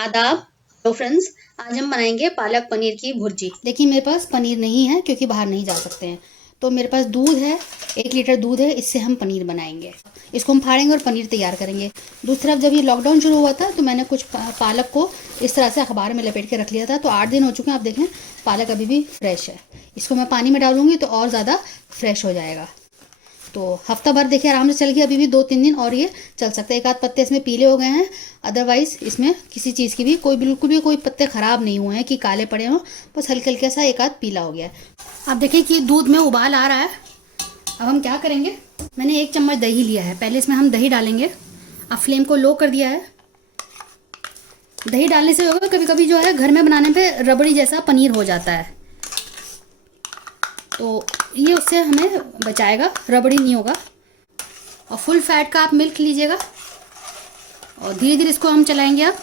आदाब। तो फ्रेंड्स, आज हम बनाएंगे पालक पनीर की भुर्जी। देखिए मेरे पास पनीर नहीं है क्योंकि बाहर नहीं जा सकते हैं, तो मेरे पास दूध है, 1 लीटर दूध है, इससे हम पनीर बनाएंगे। इसको हम फाड़ेंगे और पनीर तैयार करेंगे। दूसरी तरफ जब ये लॉकडाउन शुरू हुआ था तो मैंने कुछ पालक को इस तरह से अखबार में लपेट के रख लिया था, तो 8 दिन हो चुके हैं। आप देखें पालक अभी भी फ्रेश है। इसको मैं पानी में डालूंगी तो और ज़्यादा फ्रेश हो जाएगा। तो हफ्ता भर देखिए आराम से चल गया, अभी भी 2-3 दिन और ये चल सकता है। एक आध पत्ते इसमें पीले हो गए हैं, अदरवाइज इसमें किसी चीज़ की भी बिल्कुल भी कोई पत्ते ख़राब नहीं हुए हैं कि काले पड़े हों, बस हल्के हल्के सा एक आध पीला हो गया है। अब देखिए कि दूध में उबाल आ रहा है। अब हम क्या करेंगे, मैंने 1 चम्मच दही लिया है, पहले इसमें हम दही डालेंगे। अब फ्लेम को लो कर दिया है। दही डालने से होगा कभी कभी जो है घर में बनाने पर रबड़ी जैसा पनीर हो जाता है, तो ये उससे हमें बचाएगा, रबड़ी नहीं होगा। और फुल फैट का आप मिल्क लीजिएगा और धीरे धीरे इसको हम चलाएंगे। अब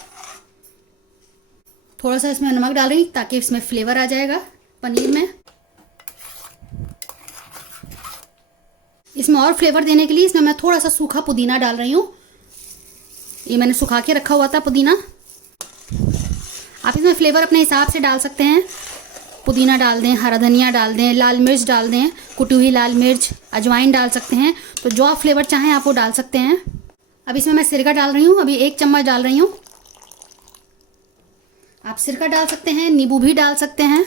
थोड़ा सा इसमें नमक डाल रही ताकि इसमें फ्लेवर आ जाएगा पनीर में। इसमें और फ्लेवर देने के लिए इसमें मैं थोड़ा सा सूखा पुदीना डाल रही हूँ। ये मैंने सुखा के रखा हुआ था पुदीना। आप इसमें फ्लेवर अपने हिसाब से डाल सकते हैं। पुदीना डाल दें, हरा धनिया डाल दें, लाल मिर्च डाल दें, कुटी हुई लाल मिर्च, अजवाइन डाल सकते हैं। तो जो आप फ्लेवर चाहें आप वो डाल सकते हैं। अब इसमें मैं सिरका डाल रही हूँ, अभी 1 चम्मच डाल रही हूँ। आप सिरका डाल सकते हैं, नींबू भी डाल सकते हैं।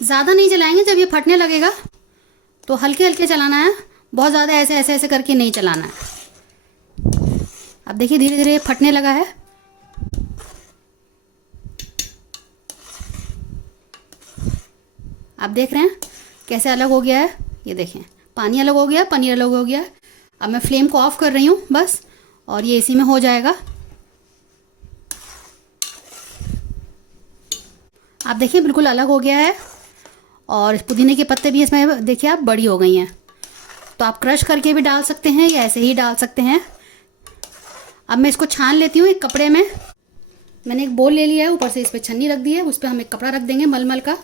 ज़्यादा नहीं चलाएंगे, जब ये फटने लगेगा तो हल्के हल्के चलाना है, बहुत ज़्यादा ऐसे ऐसे ऐसे करके नहीं चलाना है। अब देखिए धीरे धीरे फटने लगा है। आप देख रहे हैं कैसे अलग हो गया है, ये देखें पानी अलग हो गया, पनीर अलग हो गया। अब मैं फ्लेम को ऑफ कर रही हूँ बस, और ये इसी में हो जाएगा। आप देखिए बिल्कुल अलग हो गया है, और पुदीने के पत्ते भी इसमें देखिए आप बड़ी हो गई हैं। तो आप क्रश करके भी डाल सकते हैं या ऐसे ही डाल सकते हैं। अब मैं इसको छान लेती हूँ एक कपड़े में। मैंने एक बोल ले लिया है, ऊपर से इस पर छन्नी रख दी है, उस पर हम एक कपड़ा रख देंगे मलमल का।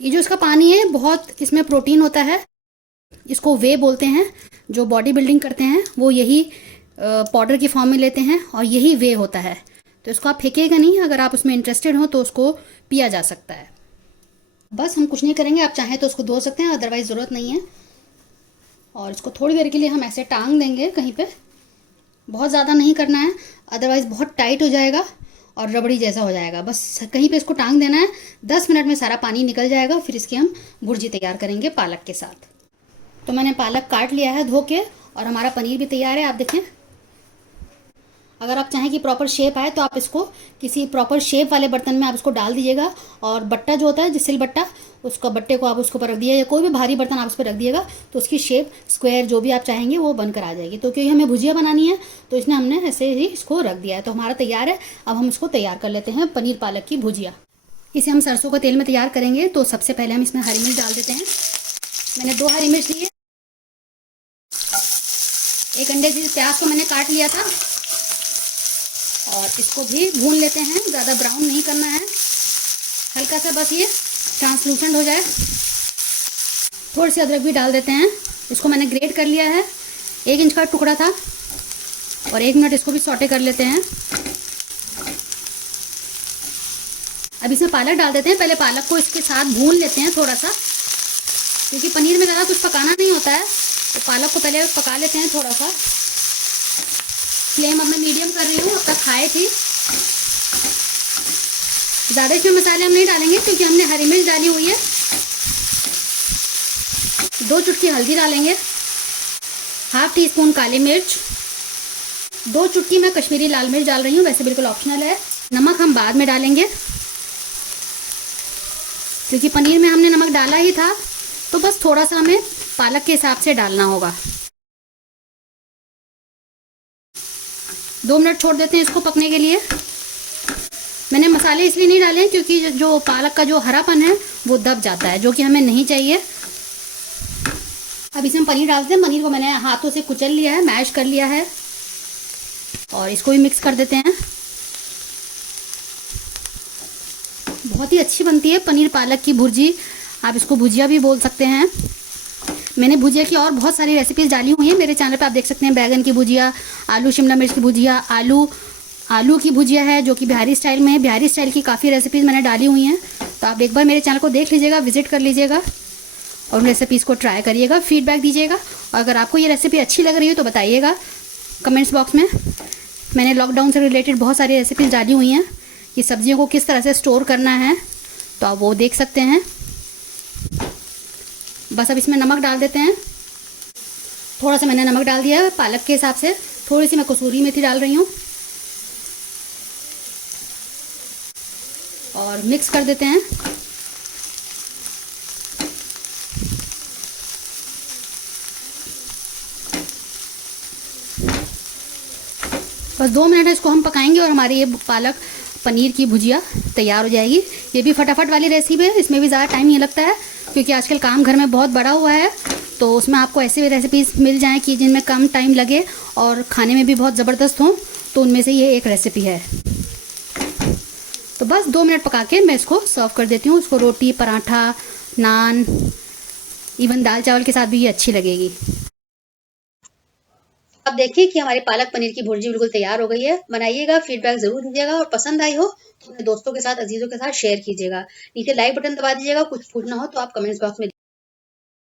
ये जो इसका पानी है बहुत इसमें प्रोटीन होता है, इसको वे बोलते हैं। जो बॉडी बिल्डिंग करते हैं वो यही पाउडर की फॉर्म में लेते हैं और यही वे होता है। तो इसको आप फेंकेगा नहीं, अगर आप उसमें इंटरेस्टेड हो तो उसको पिया जा सकता है। बस हम कुछ नहीं करेंगे, आप चाहें तो उसको धो सकते हैं, अदरवाइज ज़रूरत नहीं है। और इसको थोड़ी देर के लिए हम ऐसे टांग देंगे कहीं पे, बहुत ज़्यादा नहीं करना है, अदरवाइज़ बहुत टाइट हो जाएगा और रबड़ी जैसा हो जाएगा। बस कहीं पे इसको टांग देना है, 10 मिनट में सारा पानी निकल जाएगा। फिर इसकी हम भुर्जी तैयार करेंगे पालक के साथ। तो मैंने पालक काट लिया है धो के, और हमारा पनीर भी तैयार है। आप देखें, अगर आप चाहें कि प्रॉपर शेप आए तो आप इसको किसी प्रॉपर शेप वाले बर्तन में आप इसको डाल दीजिएगा, और बट्टा जो होता है सिल बट्टा, उसका बट्टे को आप उसके ऊपर रख दिए, या कोई भी भारी बर्तन आप उस पर रख दिएगा, तो उसकी शेप स्क्वायर जो भी आप चाहेंगे वो बनकर आ जाएगी। तो क्योंकि हमें भुजिया बनानी है तो इसने हमने ऐसे ही इसको रख दिया है। तो हमारा तैयार है। अब हम इसको तैयार कर लेते हैं पनीर पालक की भुजिया। इसे हम सरसों का तेल में तैयार करेंगे। तो सबसे पहले हम इसमें हरी मिर्च डाल देते हैं। मैंने 2 हरी मिर्च ली है। 1 अंडे की प्याज को मैंने काट लिया था, और इसको भी भून लेते हैं। ज़्यादा ब्राउन नहीं करना है, हल्का सा बस ये ट्रांसलूसेंट हो जाए। थोड़ी सी अदरक भी डाल देते हैं। इसको मैंने ग्रेट कर लिया है, 1 इंच का टुकड़ा था, और 1 मिनट इसको भी सौटे कर लेते हैं। अब इसमें पालक डाल देते हैं। पहले पालक को इसके साथ भून लेते हैं थोड़ा सा, क्योंकि पनीर में ज़्यादा कुछ पकाना नहीं होता है, तो पालक को पहले पका लेते हैं थोड़ा सा। फ्लेम अब मैं मीडियम कर रही हूँ, अब तक हाई थी। ज़्यादा इसमें मसाले हम नहीं डालेंगे क्योंकि हमने हरी मिर्च डाली हुई है। 2 चुटकी हल्दी डालेंगे, ½ टीस्पून काली मिर्च, 2 चुटकी मैं कश्मीरी लाल मिर्च डाल रही हूँ, वैसे बिल्कुल ऑप्शनल है। नमक हम बाद में डालेंगे क्योंकि पनीर में हमने नमक डाला ही था, तो बस थोड़ा सा हमें पालक के हिसाब से डालना होगा। 2 मिनट छोड़ देते हैं इसको पकने के लिए। मैंने मसाले इसलिए नहीं डाले क्योंकि जो पालक का जो हरापन है वो दब जाता है, जो कि हमें नहीं चाहिए। अब इसमें पनीर डालते हैं। पनीर को मैंने हाथों से कुचल लिया है, मैश कर लिया है, और इसको भी मिक्स कर देते हैं। बहुत ही अच्छी बनती है पनीर पालक की भुर्जी, आप इसको भुजिया भी बोल सकते हैं। मैंने भुजिया की और बहुत सारी रेसिपीज़ डाली हुई हैं मेरे चैनल पे, आप देख सकते हैं। बैगन की भुजिया, आलू शिमला मिर्च की भुजिया, आलू की भुजिया है जो कि बिहारी स्टाइल में है। बिहारी स्टाइल की काफ़ी रेसिपीज़ मैंने डाली हुई हैं, तो आप एक बार मेरे चैनल को देख लीजिएगा, विजिट कर लीजिएगा और उन रेसिपीज़ को ट्राई करिएगा, फीडबैक दीजिएगा। और अगर आपको ये रेसिपी अच्छी लग रही है तो बताइएगा कमेंट्स बॉक्स में। मैंने लॉकडाउन से रिलेटेड बहुत सारी रेसिपीज़ डाली हुई हैं कि सब्जियों को किस तरह से स्टोर करना है, तो आप वो देख सकते हैं। बस अब इसमें नमक डाल देते हैं। थोड़ा सा मैंने नमक डाल दिया है पालक के हिसाब से। थोड़ी सी मैं कसूरी मेथी डाल रही हूँ और मिक्स कर देते हैं। बस 2 मिनट इसको हम पकाएंगे और हमारी ये पालक पनीर की भुजिया तैयार हो जाएगी। ये भी फटाफट वाली रेसिपी है, इसमें भी ज़्यादा टाइम नहीं लगता है क्योंकि आजकल काम घर में बहुत बड़ा हुआ है, तो उसमें आपको ऐसे रेसिपीज़ मिल जाएँ कि जिनमें कम टाइम लगे और खाने में भी बहुत ज़बरदस्त हों, तो उनमें से ये एक रेसिपी है। तो बस 2 मिनट पका के मैं इसको सर्व कर देती हूँ। इसको रोटी, पराठा, नान, इवन दाल चावल के साथ भी ये अच्छी लगेगी। अब देखिए कि हमारी पालक पनीर की भुर्जी बिल्कुल तैयार हो गई है। बनाइएगा, फीडबैक जरूर दीजिएगा और पसंद आई हो तो अपने दोस्तों के साथ, अजीजों के साथ शेयर कीजिएगा। नीचे लाइक बटन दबा दीजिएगा। कुछ पूछना हो तो आप कमेंट्स बॉक्स में